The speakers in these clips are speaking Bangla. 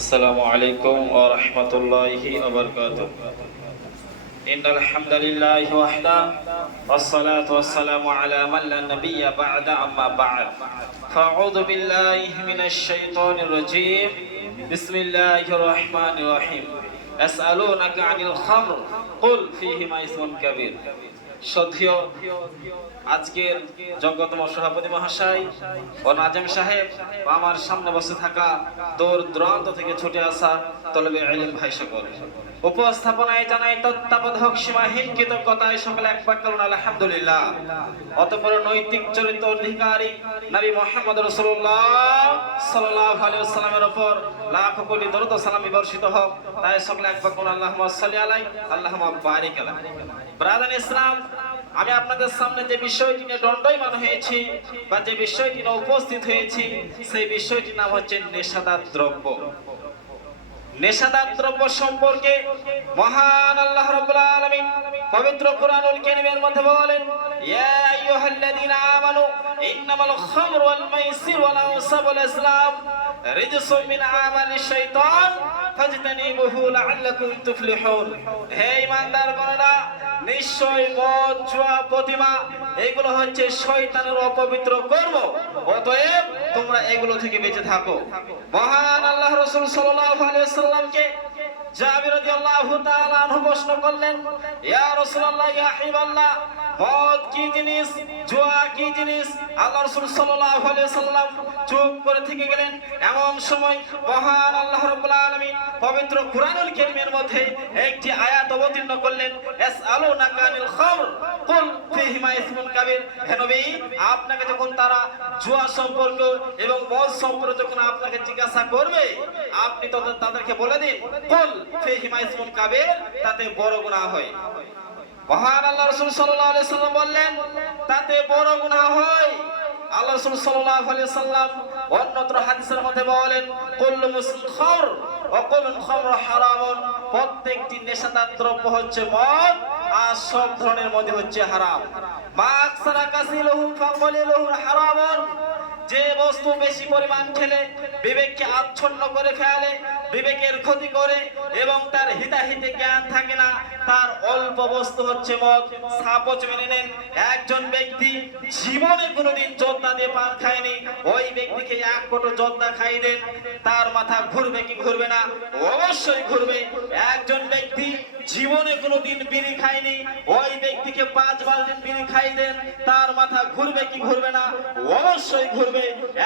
আসসালামু আলাইকুম ওয়া রাহমাতুল্লাহি ওয়া বারাকাতুহু। ইন্নাল হামদালিল্লাহি ওয়াহদা ওয়াসসালাতু ওয়াসসালামু আলা মান লা নাবিয়্যা বা'দা আম্মা বা'দ। ফাআউযু বিল্লাহি মিনাশ শাইতানির রাজীম। বিসমিল্লাহির রাহমানির রাহিম। আসআলুনাকা আনিল খামর কুল ফীহিমা ইসমুন কাবীর। শ্রদ্ধেয় আজকের যোগ্যতম সভাপতি মহাশয় ও নাজেম সাহেব, আমার সামনে বসে থাকা দূর দূরান্ত থেকে ছুটে আসা তলবে ইলম ভাই সকল, উপস্থাপনায় জানাই তত্ত্বাবধায়ক সীমাহীন কৃতজ্ঞতায় সকলে একবার করুন আলহামদুলিল্লাহ। অতঃপর নৈতিক চরিত্র অধিকারী নবী মুহাম্মদ রাসূলুল্লাহ সাল্লাল্লাহু আলাইহি ওয়াসাল্লামের উপর লাখ কোটি দরুদ ও সালাম বর্ষিত হোক। তাই সকলে একবার করুন আল্লাহুম্মা সাল্লি আলাইহি আল্লাহুম্মা বারিক আলাইহি। ব্রাদার ইসলাম, আমি আপনাদের সামনে যে বিষয়টি নিয়ে দণ্ডায়মান হয়েছি বা যে বিষয়টি নিয়ে উপস্থিত হয়েছি, সেই বিষয়টির নাম হচ্ছে নেশাদার দ্রব্য। নেশাদার দ্রব্য সম্পর্কে মহান আল্লাহ রাব্বুল আলামিন পবিত্র কুরআনুল কারীমের মধ্যে বলেন, ইয়া আইয়ুহাল্লাযীনা আমানু ইন্নামাল খামরু ওয়াল মাইসিরু ওয়াল আনসাবু ওয়াল আসলাম রিজসুম মিন আমালিশ শাইতান ফাজতানিবুহু লাআল্লাকুম তুফলিহুন। হে ঈমানদারগণরা, নিশ্চয় মদ, জুয়া, প্রতিমা এগুলো হচ্ছে শয়তানের অপবিত্র কর্ম, অতএব তোমরা এগুলো থেকে বেঁচে থাকো। মহান আল্লাহ রাসূল সাল্লাল্লাহু আলাইহি ওয়াসাল্লামকে জাবির রাদিয়াল্লাহু তাআলা আনহু প্রশ্ন করলেন, ইয়া রাসূলুল্লাহ, ইয়া হাবিবাল্লাহ, মদ কি জিনিস, জুয়া কি জিনিস? আল্লাহ রাসূল সাল্লাল্লাহু আলাইহি ওয়াসাল্লাম চুপ করে থেকে গেলেন। এমন সময় মহান আল্লাহ রাব্বুল আলামিন পবিত্র কুরআনুল কারীমের মধ্যে একটি আয়াত অবতীর্ণ করলেন, ইয়াসআলুনাকা আনিল খামর কুল ফীহিমা ইসমুন কাবীর। হে নবী, আপনাকে যখন তারা জুয়া সম্পর্কে এবং মদ সম্পর্কে যখন আপনাকে জিজ্ঞাসা করবে, আপনি তাদেরকে বলে দিন, কুল ফীহিমা ইসমুন কাবীর, তাতে বড় গুনাহ হয়। মহান আল্লাহ রাসূল সাল্লাল্লাহু আলাইহি ওয়াসাল্লাম বললেন, তাতে বড় গুনাহ হয়। আল্লাহ রাসূল সাল্লাল্লাহু আলাইহি ওয়াসাল্লাম অন্যত্র হাদিসের মধ্যে বলেন, কুল্লু মুসকিল খামর ওয়া কুলুল খামরু হারামুন। প্রত্যেকটি নেশাদার দ্রব্য হচ্ছে মদ, আর সব ধরনের মদ হচ্ছে হারাম। মা আকসারা কাসিলুহু ফাকালিলুহু হারামুন। যে বস্তু বেশি পরিমাণ খেলে বিবেককে আচ্ছন্ন করে ফেলে, বিবেকের ক্ষতি করে এবং তার হিতাহিতে জ্ঞান থাকে না, তার অল্প বস্তু হচ্ছে মদ। সাপোজ মেনে নেন, একজন ব্যক্তি জীবনে কোনোদিন জর্দা দিয়ে পান খায়নি, ওই ব্যক্তিকে এক কোটো জর্দা খাই দেন, তার মাথা ঘুরবে কি ঘুরবে না? অবশ্যই ঘুরবে। একজন ব্যক্তি জীবনে কোনোদিন বিড়ি খায়নি, ওই ব্যক্তিকে 5 বালতি বিড়ি খাই দেন, তার মাথা ঘুরবে কি ঘুরবে না? অবশ্যই ঘুরবে।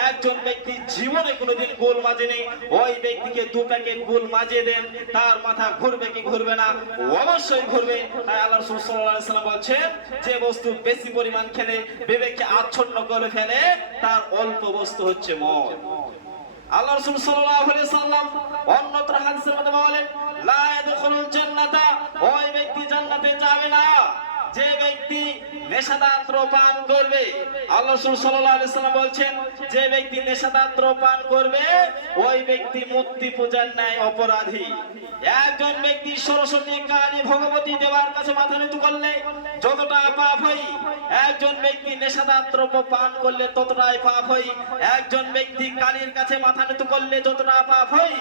একজন ব্যক্তি জীবনে কোনোদিন গোল মাজেনি, ওই ব্যক্তিকে 2 প্যাকেট গোল মাজিয়ে দেন, তার মাথা ঘুরবে কি ঘুরবে না? অবশ্যই ঘুরবে। তাই আল্লাহ রাসূল সাল্লাল্লাহু আলাইহি ওয়াসাল্লাম বলেন, যে বস্তু বেশি পরিমাণ খেলে বিবেককে আচ্ছন্ন করে ফেলে, তার অল্প বস্তু হচ্ছে মদ। আল্লাহ রাসূল সাল্লাল্লাহু আলাইহি ওয়াসাল্লাম অন্যত্র হাদিসের মধ্যে বলেন, লা ইয়াদখুলুল জান্নাতা, ওই ব্যক্তি জান্নাতে যাবে না যে ব্যক্তি নেশাদার দ্রব্য পান করবে। আল্লাহ রাসূল সাল্লাল্লাহু আলাইহি ওয়াসাল্লাম বলেন, যে ব্যক্তি নেশাদার দ্রব্য পান করবে, ওই ব্যক্তি মূর্তি পূজার ন্যায় অপরাধী। একজন ব্যক্তি সরস্বতী, কালী, ভগবতী দেবার কাছে মাথা নত করলে যতটা পাপ হয়, একজন ব্যক্তি নেশাদার দ্রব্য পান করলে ততটাই পাপ হয়। একজন ব্যক্তি কালীর কাছে মাথা নত করলে যতটা পাপ হয়,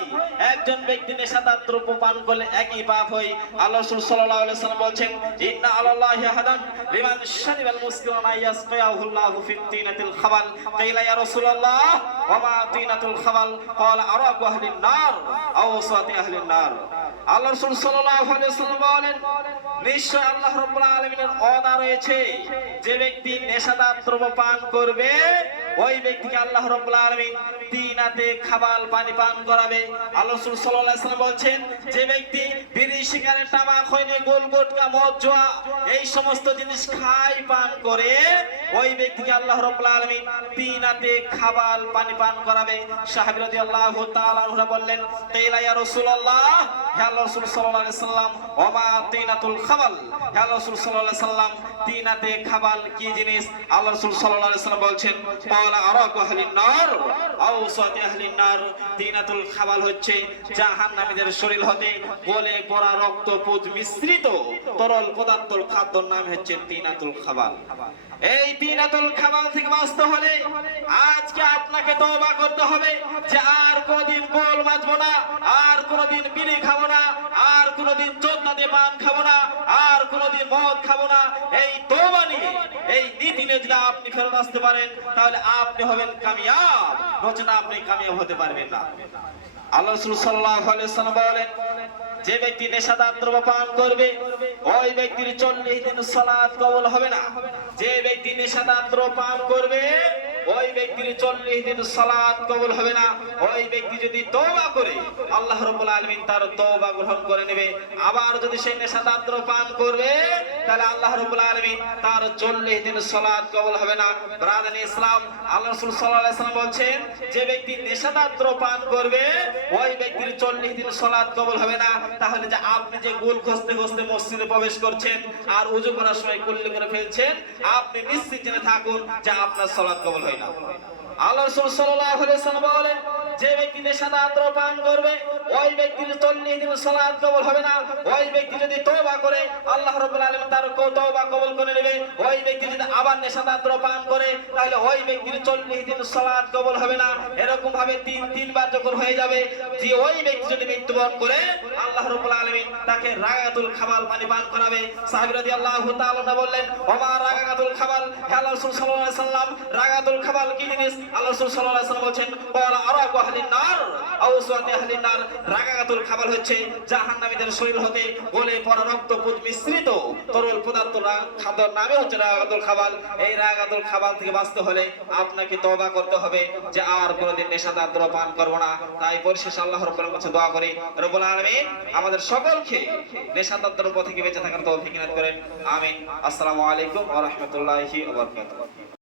একজন ব্যক্তি নেশাদার দ্রব্য পান করলে একই পাপ হয়। আল্লাহ রাসূল সাল্লাল্লাহু আলাইহি ওয়াসাল্লাম বলেন, ইন্না আলাল্লাহি হাদান লিমান শারিবাল মুসকিরানা ইয়াসকায়াহুল্লাহু ফিত্তিনাতিল খাবাল। কাইলা ইয়া রাসূলুল্লাহ ওয়া মা তিনাতুল খাবাল? ক্বালা আরাকু আহলিন নার আও সাতি আহলিন নার। আল্লাহ রাসূল সাল্লাল্লাহু আলাইহি ওয়াসাল্লাম বলেন, নিশ্চয় আল্লাহ রাব্বুল আলামিনের ওয়াদা রয়েছে, যে ব্যক্তি নেশাদার দ্রব্য পান করবে, ওই ব্যক্তিকে আল্লাহ রাব্বুল আলামিন তিনাতে খাবাল পানি পান করাবে। আল্লাহ রাসূল সাল্লাল্লাহু আলাইহি ওয়াসাল্লাম বলেন, যে ব্যক্তি বিড়ি, সিগারেট, তামাক, খৈনি, গোল, গুটকা, মদ, জুয়া এই সমস্ত জিনিস খায়, পান করে, ওই ব্যক্তিকে আল্লাহ রাব্বুল আলামিন তিনাতে খাবাল পানি পান করাবে। সাহাবী রাদিয়াল্লাহু তাআলা আনহুরা বললেন, কাইলা ইয়া রাসূলুল্লাহ, হে আল্লাহ রাসূল সাল্লাল্লাহু আলাইহি ওয়াসাল্লাম, ওয়া মা তিনাতুল খাবাল? হে আল্লাহ রাসূল সাল্লাল্লাহু আলাইহি ওয়াসাল্লাম, তিনাতে খাবাল কি জিনিস? আল্লাহ রাসূল সাল্লাল্লাহু আলাইহি ওয়াসাল্লাম বলেন, ক্বালা আরাকু আহলিন নার আওসাতি আহলিন নার। তিনাতুল খাবাল হচ্ছে জাহান্নামীদের শরীর হতে গলে পড়া রক্ত পুঁজ মিশ্রিত তরল পদার্থর খাদ্যর নাম হচ্ছে তিনাতুল খাবাল। এই তিনাতুল খাবাল থেকে বাঁচতে হলে আজকে আপনাকে তওবা করতে হবে যে আর কোনদিন গোল মাছবো না, আর কোনদিন বিড়ি খাবো না, আর কোনদিন চোদনাতে পান খাবো না, আর কোনদিন মদ খাবো না। এই তওবা নিয়ে, এই নীতি নিয়ে যদি আপনি ফেরত আসতে পারেন তাহলে আপনি হবেন কামিয়াব, নচেত আপনি কামিয়াব হতে পারবেন না। আল্লাহ রাসূল সাল্লাল্লাহু আলাইহি ওয়াসাল্লাম বলেন, যে ব্যক্তি নেশাদার দ্রব্য পান করবে ওই ব্যক্তির 40 দিন সালাত কবুল হবে না। যে ব্যক্তি নেশাদার দ্রব্য পান করবে ওই ব্যক্তির 40 দিন সালাত কবুল হবে না। ওই ব্যক্তি যদি তওবা করে আল্লাহ রাব্বুল আলামিন তার তওবা গ্রহণ করে নেবে। আবার যদি সে নেশাদার দ্রব্য পান করবে তাহলে আল্লাহ রাব্বুল আলামিন তার 40 দিন সালাত কবুল হবে না। ব্রাদার ইসলাম, আল্লাহ রাসূল সাল্লাল্লাহু আলাইহি ওয়াসাল্লাম বলেন, যে ব্যক্তি নেশাদার দ্রব্য পান করবে ওই ব্যক্তির 40 দিন সালাত কবুল হবে না। তাহলে যে আপনি যে গোল খুঁজতে খুঁজতে মসজিদে প্রবেশ করছেন আর ওযু করার সময় কুল্লি করে ফেলছেন, আপনি নিশ্চিত জেনে থাকুন যে আপনার সালাত কবুল হয় না। আল্লাহ রাসূল সাল্লাল্লাহু আলাইহি ওয়াসাল্লাম বলেন, যে ব্যক্তি নেশাদার দ্রব্য পান করবে ওই ব্যক্তির 40 দিন সালাত কবুল হবে না। ওই ব্যক্তি যদি তওবা করে আল্লাহ রাব্বুল আলামিন তার তওবা কবুল করে নেবে। ওই ব্যক্তি যদি আবার নেশাদার দ্রব্য পান করে তাহলে ওই ব্যক্তির 40 দিন সালাত কবুল হবে না। এরকম ভাবে তিনবার যখন হয়ে যাবে, যে ওই ব্যক্তি যদি মৃত্যুবরণ করে আল্লাহ রাব্বুল আলামিন তাকে রাগাতুল খাবাল পানি পান করাবে। সাহাবী রাদিয়াল্লাহু তাআলা বললেন, ওমা রাগাতুল খাবাল, হে আল্লাহর রাসূল সাল্লাল্লাহু আলাইহি ওয়াসাল্লাম, রাগাতুল খাবাল কি জিনিস? আল্লাহ রাসূল সাল্লাল্লাহু আলাইহি ওয়াসাল্লাম বলেন, ক্বালা আরাকু আহলিন নার আওসাতি আহলিন নার। রাগাতুল খাবাল হচ্ছে জাহান্নামীদের শরীর হতে গলে পড়া রক্ত পুঁজ মিশ্রিত তরল পদার্থ খাদ্যর নামে হচ্ছে রাগাতুল খাবাল। এই রাগাতুল খাবাল থেকে বাঁচতে হলে আপনাকে তওবা করতে হবে যে আর কোনদিন নেশাদার দ্রব্য পান করব না। তাই পরিশেষে আল্লাহ রাব্বুল কাছে দোয়া করি, রব্বুল আলামিন আমাদের সকলকে নেশাদার দ্রব্য থেকে বেঁচে থাকার তৌফিক ইনাত করেন। আমিন। আসসালামু আলাইকুম ওয়া রাহমাতুল্লাহি ওয়া বারাকাতুহু।